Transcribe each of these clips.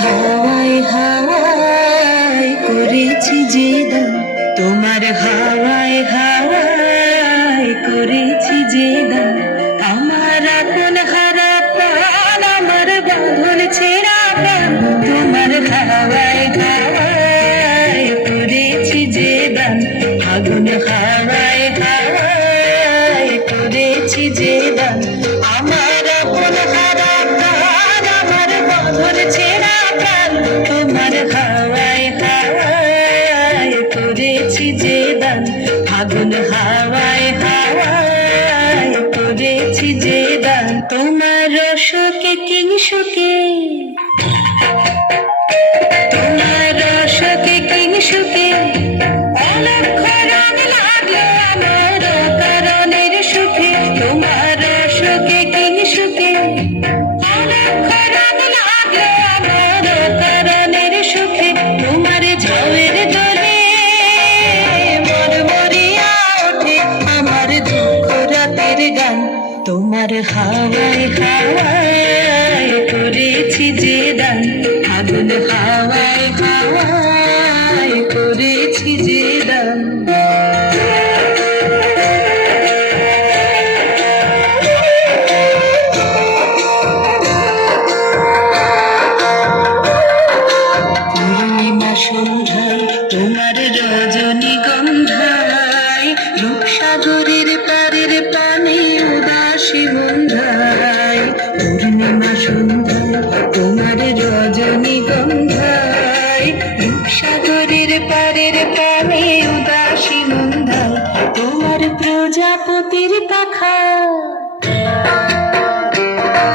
হাওয়ায় হাওয়ায় করেছি যে দান, তোমার হাওয়ায় হাওয়ায় করেছি যে দান। আমার আপন হারা প্রাণ, আমার বাঁধন ছেঁড়া প্রাণ, তোমার হাওয়ায় হাওয়ায় করেছি যে দান। আগুন হাওয়ায় হাওয়ায় করেছি যে দান। আমার আপন হারা প্রাণ, আমার বাঁধন ছেঁড়া প্রাণ, তোমার হাওয়ায় হাওয়ায় করেছি যে দান। আগুন হাওয়ায় হাওয়ায় করেছি যে দান। তোমার রসকে কিংসুকে, তোমার রসকে কিংসুকে অলক্ষ রং লাগলো আমার কারণের সুখে। তোমার রসকে কিংসুকে অলক্ষ রং লাগলো আমার কারণের সুখে। তোমার ঝাউয়ের দলে মরমরিয়া ওঠে আমার দুঃখ রাতের গান। তোমার হাওয়ায় হাওয়ায় করেছি যে দান। আগুন হাওয়ায় হাওয়ায় করেছি যে দান। পূর্ণিমা সন্ধ্যায় তোমার রজনীগন্ধায়, রূপসাগরের পারের পানে উদাসী বন্ধায়। পূর্ণিমা সন্ধ্যায় তোমার রজনীগন্ধায়, রূপসাগরের পারের পানে উদাসী বন্ধায়। তোমার প্রজাপতির পাখা,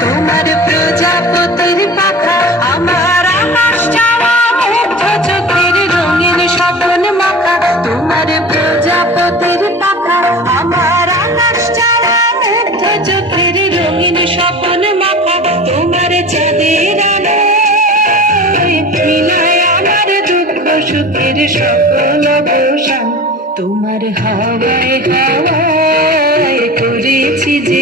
তোমার প্রজাপতির পাখা আমার আকাশ চাওয়া মুগ্ধ চোখের রঙিন স্বপ্ন মাখা। তোমার প্রজাপতির পাখা আমার আকাশ চাওয়া মুগ্ধ চোখের রঙিন স্বপ্ন মাখা। তোমার চাঁদের আলোয় মিলায় আমার দুঃখ সুখের সকল অবসান। তোমার হাওয়ায় হাওয়ায় করেছি যে